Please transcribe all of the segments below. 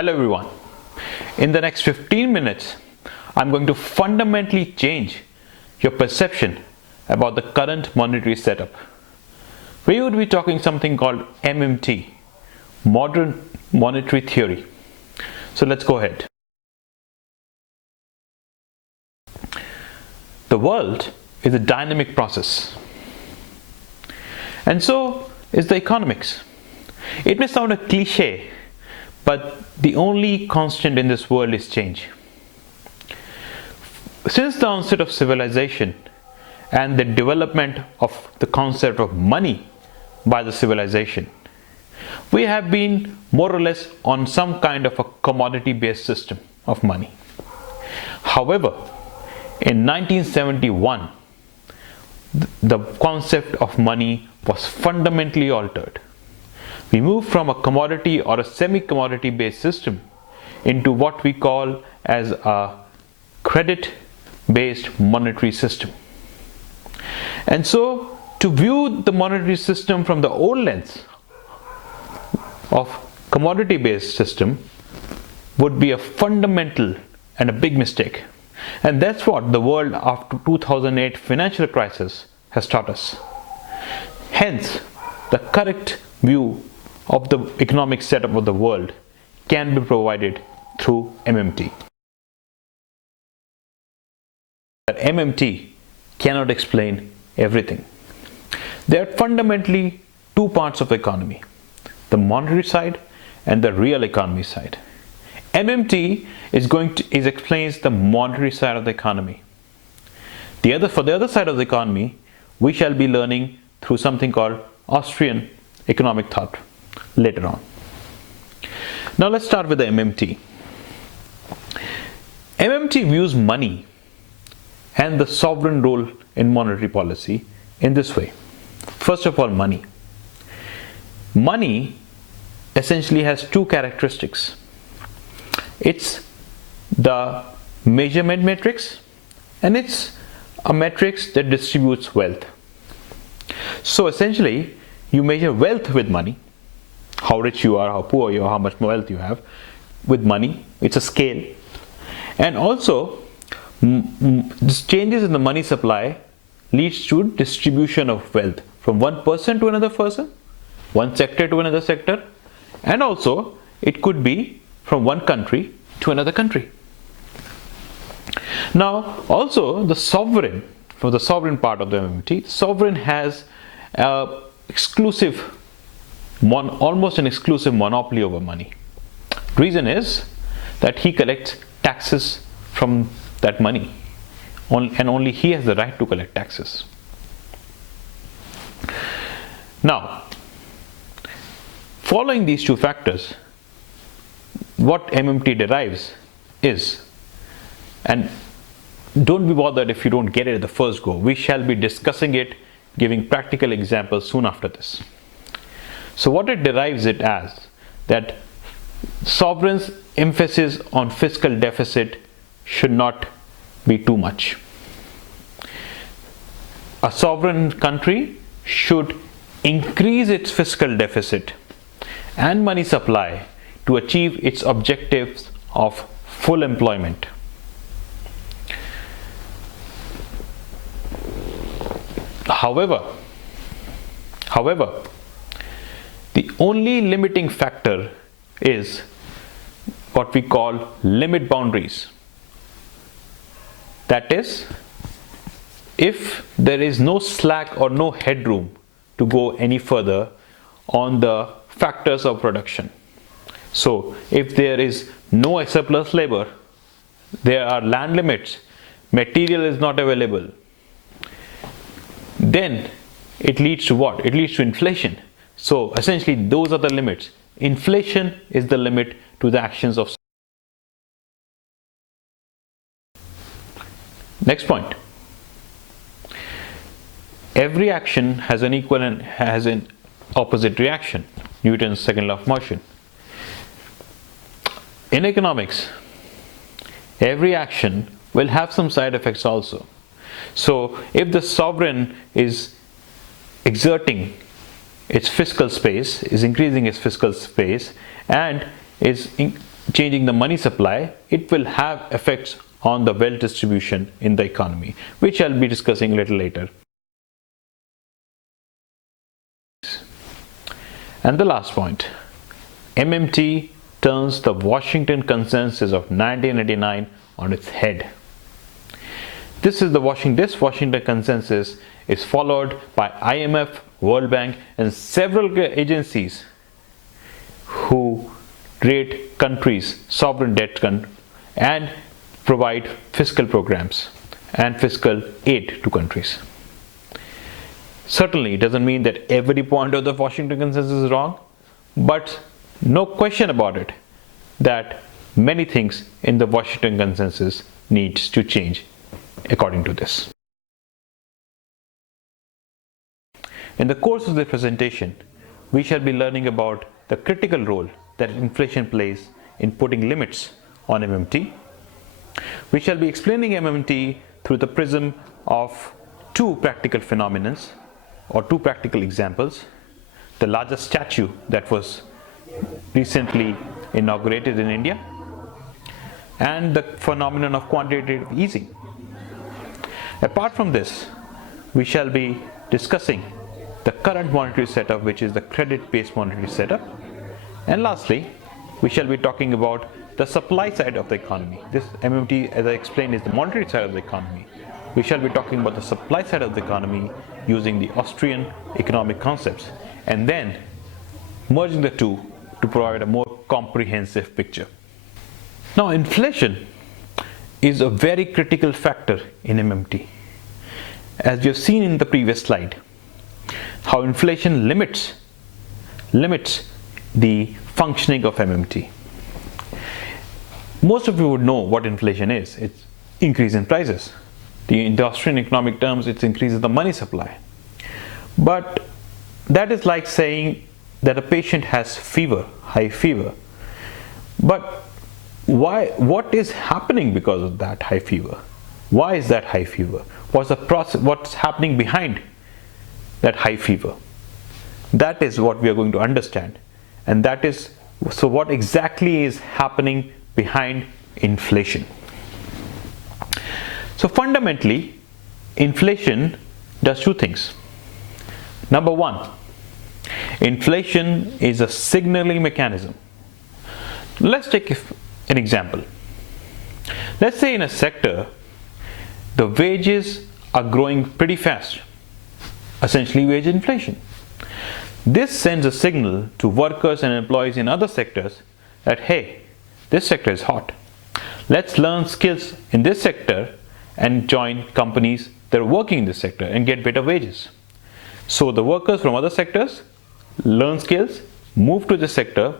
Hello everyone. In the next 15 minutes, I'm going to fundamentally change your perception about the current monetary setup. We would be talking something called MMT, Modern Monetary Theory. So let's go ahead. The world is a dynamic process, and so is the economics. It may sound a cliche, but the only constant in this world is change. Since the onset of civilization and the development of the concept of money by the civilization, we have been more or less on some kind of a commodity-based system of money. However, in 1971, the concept of money was fundamentally altered. We moved from a commodity or a semi-commodity based system into what we call as a credit-based monetary system. And so, to view the monetary system from the old lens of commodity-based system would be a fundamental and a big mistake. And that's what the world after 2008 financial crisis has taught us. Hence, the correct view of the economic setup of the world can be provided through MMT. But MMT cannot explain everything. There are fundamentally two parts of the economy, the monetary side and the real economy side. MMT explains the monetary side of the economy. For the other side of the economy, we shall be learning through something called Austrian economic thought later on. Now let's start with the MMT. MMT views money and the sovereign role in monetary policy in this way. First of all, money. Money essentially has two characteristics. It's the measurement matrix, and it's a matrix that distributes wealth. So essentially, you measure wealth with money, how rich you are, how poor you are, how much wealth you have with money. It's a scale. And also, changes in the money supply leads to distribution of wealth from one person to another person, one sector to another sector, and also it could be from one country to another country. Now, also the sovereign, for the sovereign part of the MMT, sovereign has almost an exclusive monopoly over money. Reason is that he collects taxes from that money, and only he has the right to collect taxes. Now, following these two factors, what MMT derives is, and don't be bothered if you don't get it at the first go, we shall be discussing it, giving practical examples soon after this. So what it derives it as, that sovereign's emphasis on fiscal deficit should not be too much. A sovereign country should increase its fiscal deficit and money supply to achieve its objectives of full employment. However, the only limiting factor is what we call limit boundaries. That is, if there is no slack or no headroom to go any further on the factors of production. So, if there is no surplus labor, there are land limits, material is not available, then it leads to what? It leads to inflation. So essentially those are the limits. Inflation is the limit to the actions of. Next point. Every action has an equal and has an opposite reaction. Newton's second law of motion. In economics, every action will have some side effects also. So if the sovereign is exerting its fiscal space, is increasing its fiscal space, and is changing the money supply, it will have effects on the wealth distribution in the economy, which I'll be discussing a little later. And the last point, MMT turns the Washington Consensus of 1989 on its head. This Washington Consensus is followed by IMF, World Bank, and several agencies who rate countries' sovereign debt and provide fiscal programs and fiscal aid to countries. Certainly, it doesn't mean that every point of the Washington Consensus is wrong, but no question about it that many things in the Washington Consensus needs to change according to this. In the course of this presentation, we shall be learning about the critical role that inflation plays in putting limits on MMT. We shall be explaining MMT through the prism of two practical phenomena or two practical examples. The largest statue that was recently inaugurated in India, and the phenomenon of quantitative easing. Apart from this, we shall be discussing the current monetary setup, which is the credit-based monetary setup. And lastly, we shall be talking about the supply side of the economy. This MMT, as I explained, is the monetary side of the economy. We shall be talking about the supply side of the economy using the Austrian economic concepts, and then merging the two to provide a more comprehensive picture. Now, inflation is a very critical factor in MMT. As we have seen in the previous slide, how inflation limits the functioning of MMT. Most of you would know what inflation is. It's increase in prices. In the Austrian economic terms, it increases the money supply. But that is like saying that a patient has fever, high fever. But why? What is happening because of that high fever? Why is that high fever? What's the process? What's happening behind that high fever? That is what we are going to understand. And that is, so what exactly is happening behind inflation? So fundamentally, inflation does two things. Number one, inflation is a signaling mechanism. Let's take an example. Let's say in a sector, the wages are growing pretty fast, essentially wage inflation. This sends a signal to workers and employees in other sectors that, hey, this sector is hot. Let's learn skills in this sector and join companies that are working in this sector and get better wages. So the workers from other sectors learn skills, move to this sector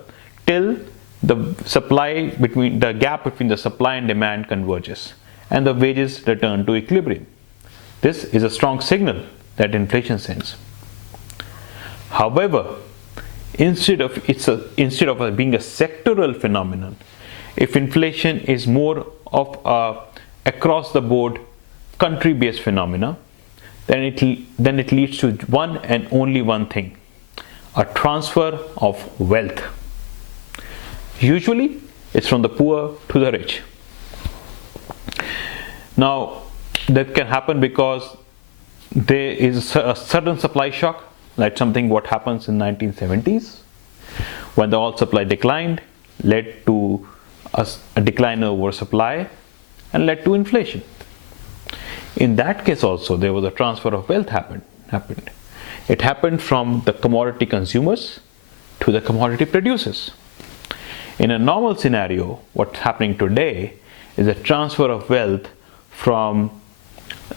till the gap between the supply and demand converges and the wages return to equilibrium. This is a strong signal that inflation sends. However, instead of being a sectoral phenomenon, if inflation is more of a across the board country-based phenomena, then it leads to one and only one thing: a transfer of wealth. Usually, it's from the poor to the rich. Now, that can happen because there is a sudden supply shock, like what happens in 1970s, when the oil supply declined, led to a decline in oversupply, and led to inflation. In that case also, there was a transfer of wealth happened. It happened from the commodity consumers to the commodity producers. In a normal scenario, what's happening today is a transfer of wealth from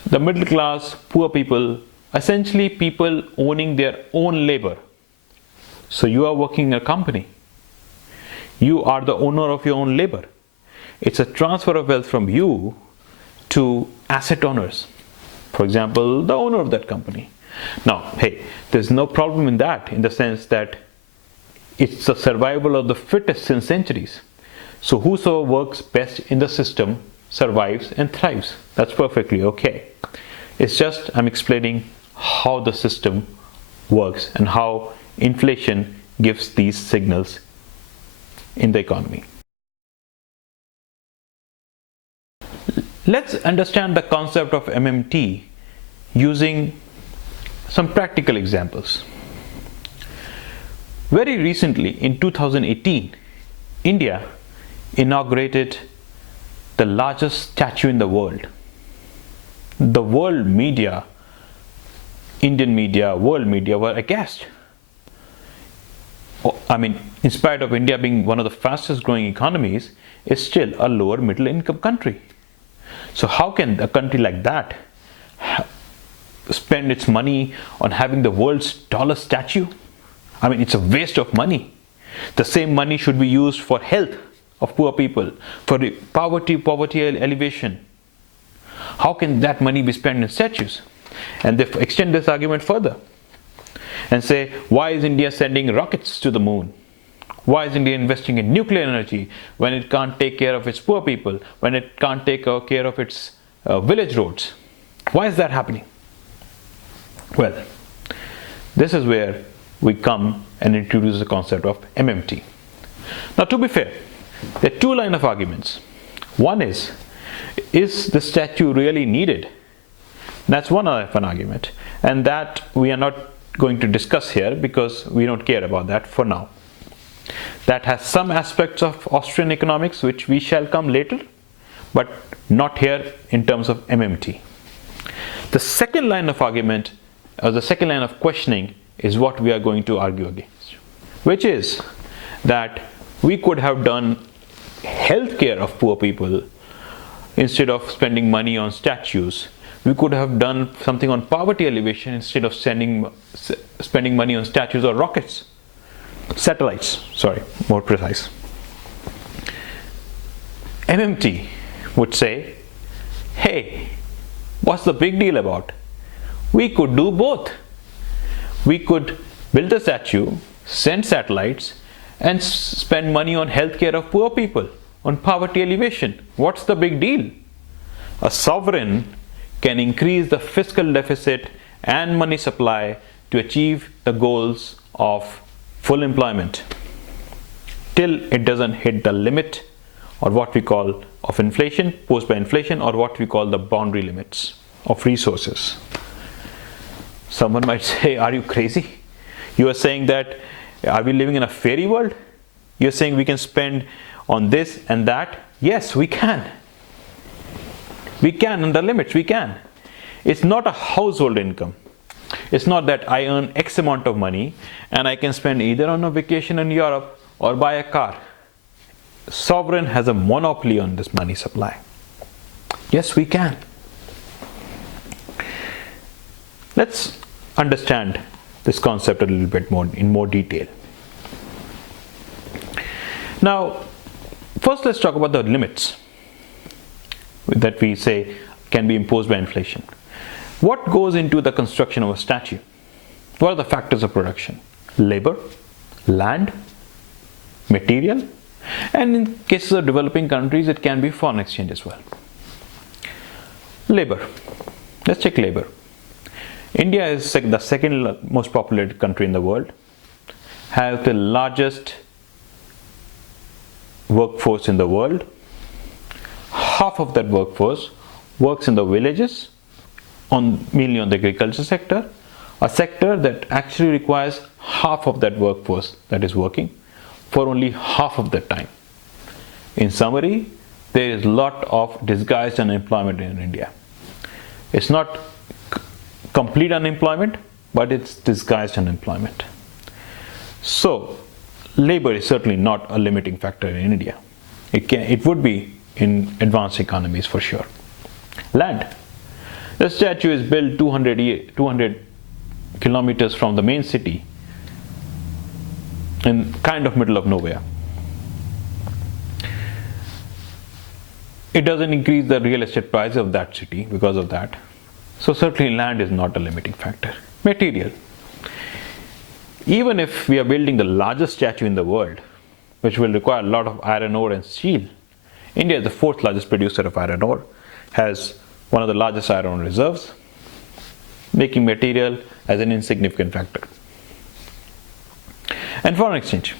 the middle class, poor people, essentially people owning their own labor. So you are working in a company. You are the owner of your own labor. It's a transfer of wealth from you to asset owners. For example, the owner of that company. Now, hey, there's no problem in that, in the sense that it's the survival of the fittest since centuries. So whosoever works best in the system survives and thrives. That's perfectly okay. It's just I'm explaining how the system works and how inflation gives these signals in the economy. Let's understand the concept of MMT using some practical examples. Very recently, in 2018, India inaugurated the largest statue in the world. The world media, Indian media, world media were aghast. I mean, in spite of India being one of the fastest growing economies, it's still a lower middle income country. So how can a country like that spend its money on having the world's tallest statue? I mean, it's a waste of money. The same money should be used for health of poor people, for poverty alleviation. How can that money be spent in statues? And they extend this argument further and say, why is India sending rockets to the moon? Why is India investing in nuclear energy when it can't take care of its poor people, when it can't take care of its village roads? Why is that happening? Well, this is where we come and introduce the concept of MMT. Now, to be fair, there are two lines of arguments. One is the statue really needed? That's one of an argument, and that we are not going to discuss here because we don't care about that for now. That has some aspects of Austrian economics which we shall come later, but not here in terms of MMT. The second line of argument, or the second line of questioning, is what we are going to argue against, which is that we could have done healthcare of poor people instead of spending money on statues. We could have done something on poverty alleviation instead of spending money on statues or rockets. Satellites, sorry, more precise. MMT would say, hey, what's the big deal about? We could do both. We could build a statue, send satellites, and spend money on healthcare of poor people, on poverty alleviation. What's the big deal? A sovereign can increase the fiscal deficit and money supply to achieve the goals of full employment till it doesn't hit the limit, or what we call of inflation, posed by inflation, or what we call the boundary limits of resources. Someone might say, are you crazy? You are saying that, are we living in a fairy world? You're saying we can spend on this and that? Yes, we can. We can, under limits, we can. It's not a household income. It's not that I earn X amount of money and I can spend either on a vacation in Europe or buy a car. Sovereign has a monopoly on this money supply. Yes, we can. Let's understand this concept a little bit more in more detail. Now, first let's talk about the limits that we say can be imposed by inflation. What goes into the construction of a statue? What are the factors of production? Labor, land, material, and in cases of developing countries, it can be foreign exchange as well. Labor. Let's check labor. India is the second most populated country in the world, has the largest workforce in the world. Half of that workforce works in the villages, mainly on the agriculture sector, a sector that actually requires half of that workforce that is working for only half of the time. In summary, there is a lot of disguised unemployment in India. It's not complete unemployment, but it's disguised unemployment. So, labor is certainly not a limiting factor in India. It would be in advanced economies for sure. Land. The statue is built 200 kilometers from the main city in kind of middle of nowhere. It doesn't increase the real estate price of that city because of that. So certainly land is not a limiting factor. Material. Even if we are building the largest statue in the world, which will require a lot of iron ore and steel, India is the fourth largest producer of iron ore, has one of the largest iron ore reserves, making material as an insignificant factor. And foreign exchange.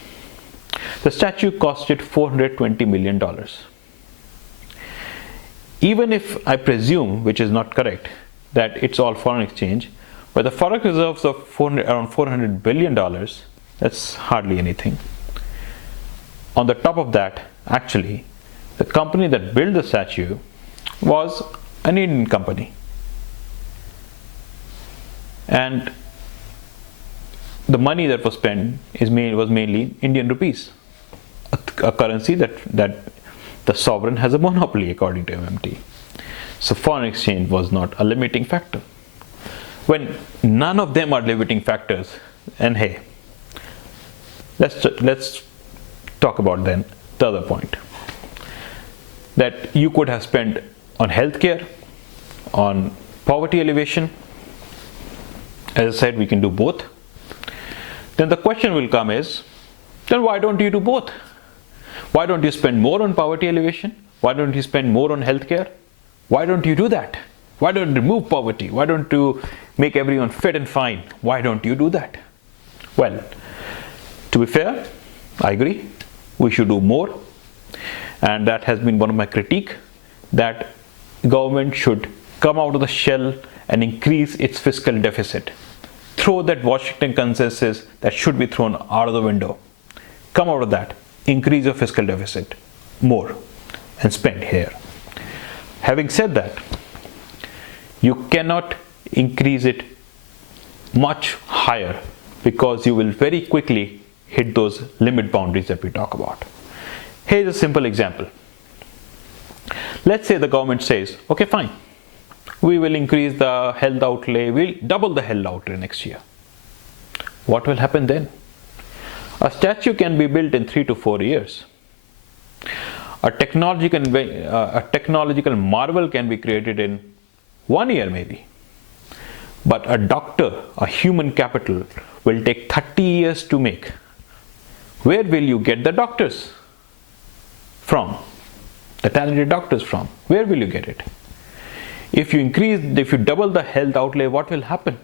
The statue costed $420 million. even if I presume, which is not correct, that it's all foreign exchange, but the forex reserves of around $400 billion, that's hardly anything. On the top of that, actually, the company that built the statue was an Indian company. And the money that was spent was mainly Indian rupees, a currency that the sovereign has a monopoly according to MMT. So foreign exchange was not a limiting factor. When none of them are limiting factors, and hey, let's talk about then the other point, that you could have spent on healthcare, on poverty alleviation. As I said, we can do both. Then the question will come is, then why don't you do both? Why don't you spend more on poverty alleviation? Why don't you spend more on healthcare? Why don't you do that? Why don't you remove poverty? Why don't you make everyone fit and fine? Why don't you do that? Well, to be fair, I agree, we should do more. And that has been one of my critique, that government should come out of the shell and increase its fiscal deficit. Throw that Washington consensus that should be thrown out of the window. Come out of that, increase your fiscal deficit more and spend here. Having said that, you cannot increase it much higher because you will very quickly hit those limit boundaries that we talk about. Here's a simple example. Let's say the government says, okay, fine, we will increase the health outlay, we'll double the health outlay next year. What will happen then? A statue can be built in 3 to 4 years. A technological marvel can be created in 1 year maybe. But a doctor, a human capital, will take 30 years to make. Where will you get the doctors from? The talented doctors from? Where will you get it? If you double the health outlay, what will happen?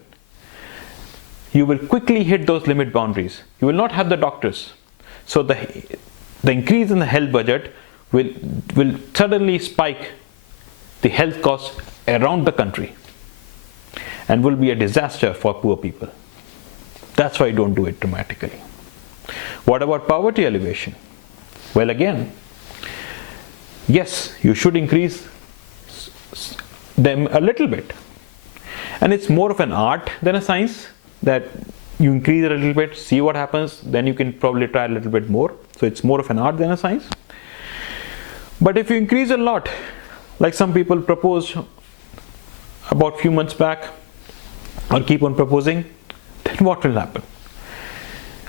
You will quickly hit those limit boundaries. You will not have the doctors. So the increase in the health budget will suddenly spike the health costs around the country and will be a disaster for poor people. That's why you don't do it dramatically. What about poverty alleviation? Well, again, yes, you should increase them a little bit. And it's more of an art than a science, that you increase it a little bit, see what happens, then you can probably try a little bit more. So it's more of an art than a science. But if you increase a lot, like some people proposed about a few months back, or keep on proposing, then what will happen?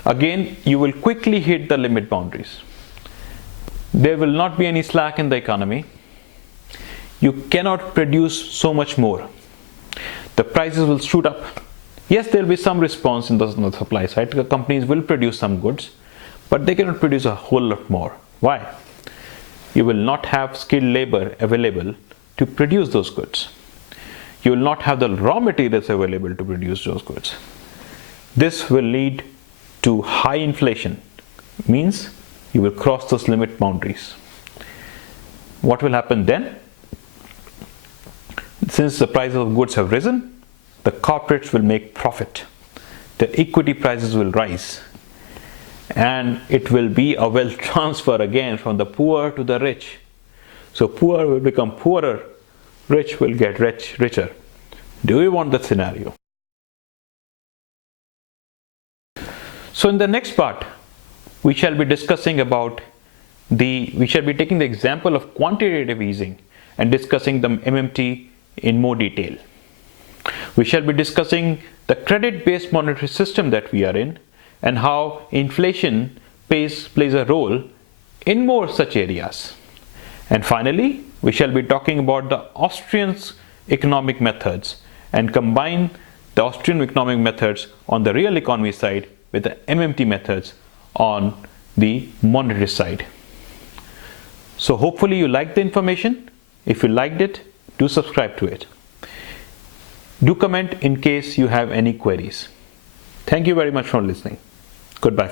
Again, you will quickly hit the limit boundaries. There will not be any slack in the economy. You cannot produce so much more. The prices will shoot up. Yes, there will be some response in the supply side. The companies will produce some goods, but they cannot produce a whole lot more. Why? You will not have skilled labor available to produce those goods. You will not have the raw materials available to produce those goods. This will lead to high inflation, means you will cross those limit boundaries. What will happen then? Since the prices of goods have risen, the corporates will make profit. The equity prices will rise. And it will be a wealth transfer again from the poor to the rich. So poor will become poorer, rich will get richer. Do we want that scenario? So in the next part, we shall be discussing about we shall be taking the example of quantitative easing and discussing the MMT in more detail. We shall be discussing the credit-based monetary system that we are in and how inflation plays a role in more such areas. And finally, we shall be talking about the Austrian economic methods and combine the Austrian economic methods on the real economy side with the MMT methods on the monetary side. So hopefully you liked the information. If you liked it, do subscribe to it. Do comment in case you have any queries. Thank you very much for listening. Goodbye.